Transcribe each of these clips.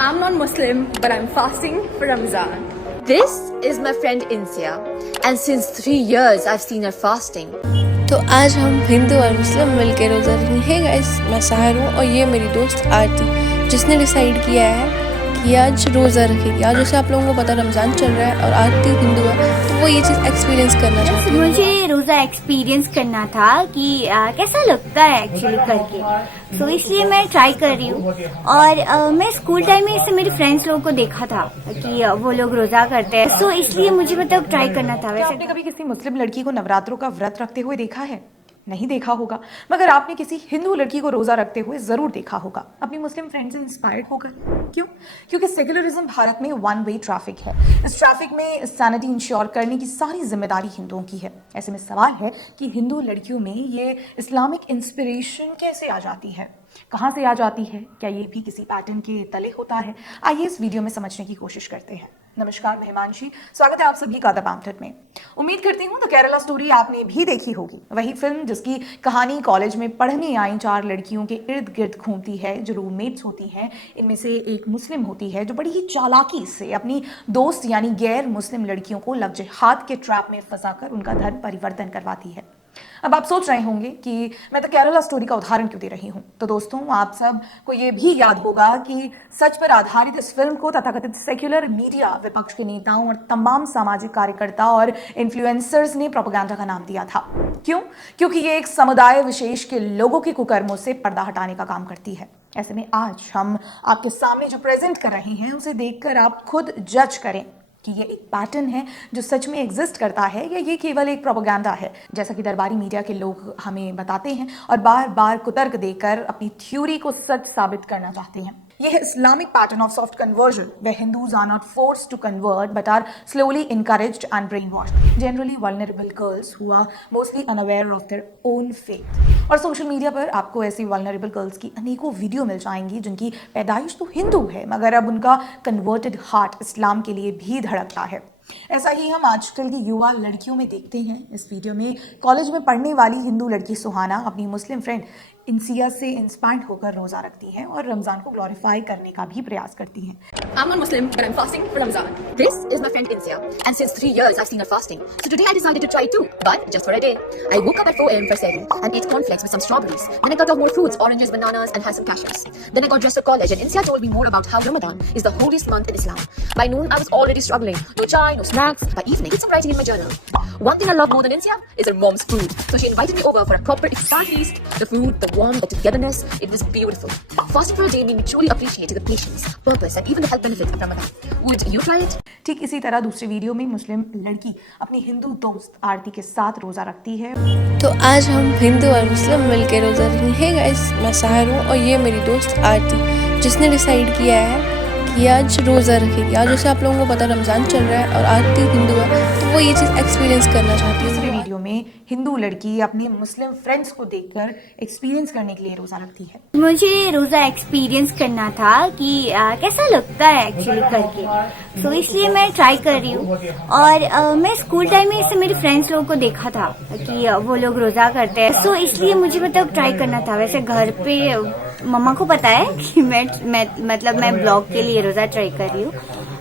I'm not Muslim, but I'm fasting for Ramzan. This is my friend Insia, and since 3 years I've seen her fasting. तो आज हम हिंदू और मुस्लिम मिलकर रोज़ा रखेंगे। हे गाइस, मैं साहिर हूँ और ये मेरी दोस्त आरती, जिसने डिसाइड किया है कि आज रोज़ा रखेगी। आज जैसे आप लोगों को पता रमज़ान चल रहा है और आरती हिंदू है, तो वो ये चीज़ एक्सपीरियंस करना चाहती है। मुझे रोज़ा एक्सपीरियंस करना था कि कैसा लगता है एक्चुअली करके, तो इसलिए मैं ट्राई कर रही हूँ। और मैं स्कूल टाइम में इससे मेरे फ्रेंड्स लोगों को देखा था कि वो लोग रोज़ा करते हैं, तो इसलिए मुझे मतलब ट्राई करना था। वैसे आपने कभी किसी मुस्लिम लड़की को नवरात्रों का व्रत रखते हुए देखा है? नहीं देखा होगा, मगर आपने किसी हिंदू लड़की को रोजा रखते हुए जरूर देखा होगा। अपनी मुस्लिम फ्रेंड से इंस्पायर्ड होकर। क्यों? क्योंकि सेक्युलरिज्म भारत में वन वे ट्रैफिक है। इस ट्रैफिक में सैनिटी इंश्योर करने की सारी जिम्मेदारी हिंदुओं की है। ऐसे में सवाल है कि हिंदू लड़कियों में ये इस्लामिक इंस्पिरेशन कैसे आ जाती है, कहाँ से आ जाती है, क्या ये भी किसी पैटर्न के तले होता है? आइए इस वीडियो में समझने की कोशिश करते हैं। नमस्कार, मैं हिमांशी, स्वागत है आप सभी का द पैम्फलेट में। उम्मीद करती हूँ द केरला स्टोरी आपने भी देखी होगी। वही फिल्म जिसकी कहानी कॉलेज में पढ़ने आई 4 लड़कियों के इर्द गिर्द घूमती है, जो रूममेट्स होती हैं। इनमें से एक मुस्लिम होती है जो बड़ी ही चालाकी से अपनी दोस्त यानी गैर मुस्लिम लड़कियों को लव जिहाद के ट्रैप में फंसाकर उनका धर्म परिवर्तन करवाती है। अब आप सोच रहे होंगे कि मैं तो केरला स्टोरी का उदाहरण क्यों दे रही हूँ। तो दोस्तों, आप सब को ये भी याद होगा कि सच पर आधारित इस फिल्म को तथाकथित सेक्युलर मीडिया, विपक्ष के नेताओं और तमाम सामाजिक कार्यकर्ता और इन्फ्लुएंसर्स ने प्रोपेगेंडा का नाम दिया था। क्यों? क्योंकि ये एक समुदाय विशेष के लोगों के कुकर्मों से पर्दा हटाने का काम करती है। ऐसे में आज हम आपके सामने जो प्रेजेंट कर रहे हैं उसे देखकर आप खुद जज करें कि ये एक पैटर्न है जो सच में एग्जिस्ट करता है या ये केवल एक प्रोपेगेंडा है, जैसा कि दरबारी मीडिया के लोग हमें बताते हैं और बार बार कुतर्क देकर अपनी थ्योरी को सच साबित करना चाहते हैं। यह है Islamic pattern of soft conversion, where Hindus are not forced to convert but are slowly encouraged and brainwashed. Generally vulnerable girls who are mostly unaware of their own faith. और सोशल मीडिया पर आपको ऐसी vulnerable girls की अनेकों video मिल जाएंगी जिनकी पैदाइश तो हिंदू है, मगर अब उनका कन्वर्टेड हार्ट इस्लाम के लिए भी धड़कता है। ऐसा ही हम आजकल की युवा लड़कियों में देखते हैं। इस वीडियो में कॉलेज में पढ़ने वाली हिंदू लड़की सुहाना अपनी मुस्लिम फ्रेंड इंसिया से इंस्पायर्ड होकर रोजा रखती है और रमजान को ग्लोरीफाई करने का भी प्रयास करती है। I'm not Muslim, but I'm fasting for Ramzan. This is my friend Insia, and since 3 years I've seen her fasting. So today I decided to try too, but just for a day. I woke up at 4 a.m. for seven and ate cornflakes with some strawberries. Then I got out more fruits, oranges, bananas, and had some cashews. Then I got dressed for college, and Insia told me more about how Ramadan is the holiest month in Islam. By noon I was already struggling. No chai, no snacks. By evening, did some writing in my journal. One thing I love more than Insia is her mom's food. So she invited me over for a proper iftar feast. The food, the warmth, the togetherness, it was beautiful. Fasting for a day made me truly appreciate the patience, purpose, and even the health benefits of Ramadan. Would you try it? ठीक इसी तरह दूसरे video में मुस्लिम लड़की अपनी हिंदू दोस्त आरती के साथ रोजा रखती है। तो आज हम हिंदू और मुस्लिम मिलकर रोज़ा रखेंगे। हे गाइस, मैं साहिर हूँ और ये मेरी दोस्त आरती, जिसने डिसाइड किया है कि आज रोज़ा रखेगी। आज जैसे आप लोगों को पता रमज़ान चल रहा है और आरती हिंदू है, तो वो ये चीज़ एक्सपीरियंस करना चाहती है। दूसरे वीडियो में हिंदू लड़की अपने मुस्लिम फ्रेंड्स को देखकर एक्सपीरियंस करने के लिए रोजा रखती है। मुझे रोज़ा एक्सपीरियंस करना था कि कैसा लगता है एक्चुअली करके, तो इसलिए मैं ट्राई कर रही हूँ। और मैं स्कूल टाइम में इससे मेरे फ्रेंड्स लोगों को देखा था कि वो लोग रोज़ा करते हैं, तो इसलिए मुझे मतलब ट्राई करना था। वैसे घर पे मम्मा को पता है कि मैं ब्लॉग के लिए रोज़ा ट्राई कर रही हूँ,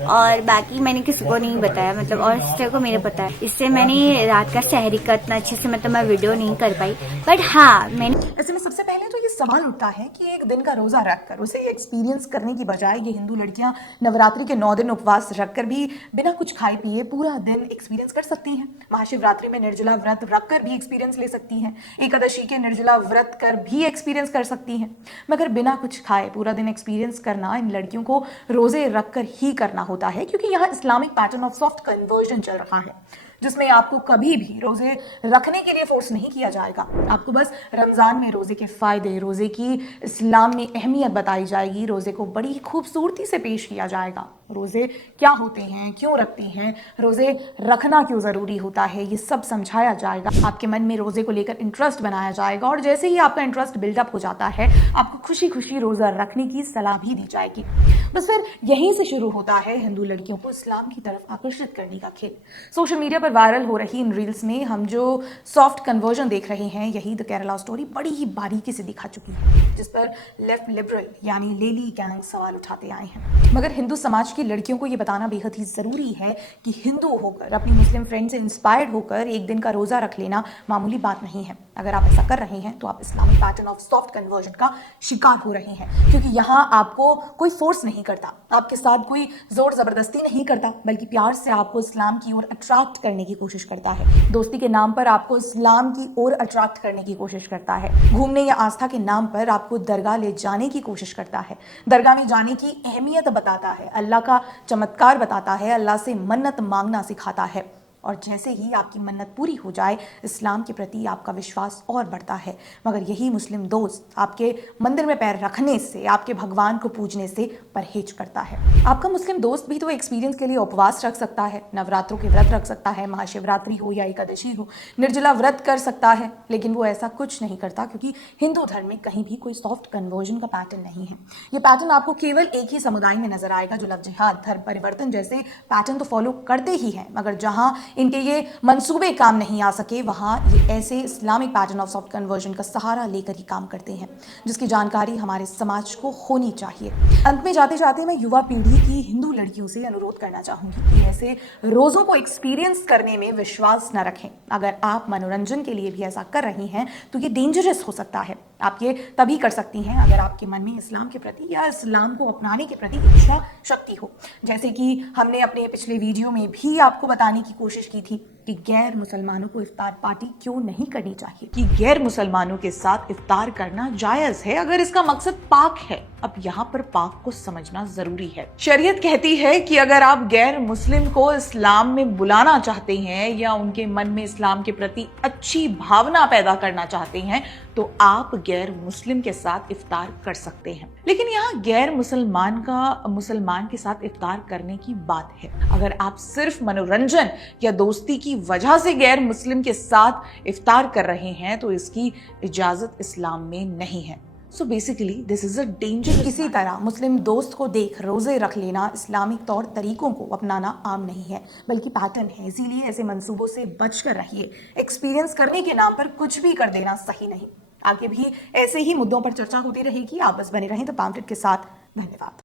और बाकी मैंने किसी को नहीं बताया, मतलब और सिस्टर को मेरे पता है। इससे मैंने रात का सहरी का इतना अच्छे से मैं वीडियो नहीं कर पाई, बट हाँ मैंने। ऐसे में सबसे पहले तो ये सवाल उठता है कि एक दिन का रोजा रखकर उसे एक्सपीरियंस करने की बजाय ये हिंदू लड़कियां नवरात्रि के 9 दिन उपवास रखकर भी बिना कुछ खाए पिए पूरा दिन एक्सपीरियंस कर सकती हैं। महाशिवरात्रि में निर्जला व्रत रखकर भी एक्सपीरियंस ले सकती हैं। एकादशी के निर्जला व्रत कर भी एक्सपीरियंस कर सकती हैं, मगर बिना कुछ खाए पूरा दिन एक्सपीरियंस करना इन लड़कियों को रोजे रखकर ही करना होता है, क्योंकि यहाँ Islamic pattern of soft conversion चल रहा है, जिसमें आपको कभी भी रोजे रखने के लिए फोर्स नहीं किया जाएगा। आपको बस रमजान में रोजे के फायदे, रोजे की इस्लाम में अहमियत बताई जाएगी, रोजे को बड़ी खूबसूरती से पेश किया जाएगा। रोजे क्या होते हैं, क्यों रखते हैं, रोजे रखना क्यों जरूरी होता है, ये सब समझाया जाएगा। आपके मन में रोजे को लेकर इंटरेस्ट बनाया जाएगा, और जैसे ही आपका इंटरेस्ट बिल्डअप हो जाता है आपको खुशी खुशी रोजा रखने की सलाह भी दी जाएगी। बस फिर यहीं से शुरू होता है हिंदू लड़कियों को इस्लाम की तरफ आकर्षित करने का खेल। सोशल मीडिया पर पर वायरल हो रही इन रील्स में हम जो सॉफ्ट कन्वर्जन देख रहे हैं, यही द केरला स्टोरी बड़ी ही बारीकी से दिखा चुकी है, जिस पर लेफ्ट लिबरल यानी लेली गैंग सवाल उठाते आए हैं। मगर हिंदू समाज की लड़कियों को ये बताना बेहद ही ज़रूरी है कि हिंदू होकर, अपनी मुस्लिम फ्रेंड से इंस्पायर्ड होकर एक दिन का रोज़ा रख लेना मामूली बात नहीं है। अगर आप ऐसा कर रहे हैं तो आप Islamic pattern of soft conversion का शिकार हो रहे हैं, क्योंकि यहाँ आपको कोई फोर्स नहीं करता, आपके साथ कोई जोर ज़बरदस्ती नहीं करता, बल्कि प्यार से आपको इस्लाम की ओर अट्रैक्ट करने की कोशिश करता है। दोस्ती के नाम पर आपको इस्लाम की ओर अट्रैक्ट करने की कोशिश करता है। घूमने या आस्था के नाम पर आपको दरगाह ले जाने की कोशिश करता है। दरगाह में जाने की अहमियत बताता है, अल्लाह का चमत्कार बताता है, अल्लाह से मन्नत मांगना सिखाता है। और जैसे ही आपकी मन्नत पूरी हो जाए, इस्लाम के प्रति आपका विश्वास और बढ़ता है। मगर यही मुस्लिम दोस्त आपके मंदिर में पैर रखने से, आपके भगवान को पूजने से परहेज करता है। आपका मुस्लिम दोस्त भी तो एक्सपीरियंस के लिए उपवास रख सकता है, नवरात्रों के व्रत रख सकता है, महाशिवरात्रि हो या एकादशी हो, निर्जला व्रत कर सकता है, लेकिन वो ऐसा कुछ नहीं करता, क्योंकि हिंदू धर्म में कहीं भी कोई सॉफ्ट कन्वर्जन का पैटर्न नहीं है। ये पैटर्न आपको केवल एक ही समुदाय में नजर आएगा, जो लव जिहाद, धर्म परिवर्तन जैसे पैटर्न तो फॉलो करते ही हैं, मगर जहां इनके ये मंसूबे काम नहीं आ सके, वहां ये ऐसे Islamic pattern of soft conversion का सहारा लेकर ही काम करते हैं, जिसकी जानकारी हमारे समाज को होनी चाहिए। अंत में जाते जाते मैं युवा पीढ़ी की हिंदू लड़कियों से अनुरोध करना चाहूंगी कि ऐसे रोजों को एक्सपीरियंस करने में विश्वास न रखें। अगर आप मनोरंजन के लिए भी ऐसा कर रही हैं तो ये डेंजरस हो सकता है। आप ये तभी कर सकती हैं अगर आपके मन में इस्लाम के प्रति या इस्लाम को अपनाने के प्रति इच्छा शक्ति हो। जैसे कि हमने अपने पिछले वीडियो में भी आपको बताने की कोशिश की थी कि गैर मुसलमानों को इफ्तार पार्टी क्यों नहीं करनी चाहिए, कि गैर मुसलमानों के साथ इफ्तार करना जायज है अगर इसका मकसद पाक है। अब यहाँ पर पाक को समझना जरूरी है। शरीयत कहती है कि अगर आप गैर मुस्लिम को इस्लाम में बुलाना चाहते हैं या उनके मन में इस्लाम के प्रति अच्छी भावना पैदा करना चाहते हैं तो आप गैर मुस्लिम के साथ इफ्तार कर सकते हैं। लेकिन यहाँ गैर मुसलमान के साथ इफ्तार करने की बात है। अगर आप सिर्फ मनोरंजन या दोस्ती की वजह से गैर मुस्लिम के साथ इफ्तार कर रहे हैं तो इसकी इजाजत इस्लाम में नहीं है। So basically this is a danger. किसी तरह मुस्लिम दोस्त को देख रोजे रख लेना इस्लामिक तौर तरीकों को अपनाना आम नहीं है, बल्कि पैटर्न है। इसीलिए ऐसे मंसूबों से बचकर रहिए। एक्सपीरियंस करने के नाम पर कुछ भी कर देना सही नहीं। आगे भी ऐसे ही मुद्दों पर चर्चा होती रहेगी। आप बस बने रहें द पैम्फलेट के साथ। धन्यवाद।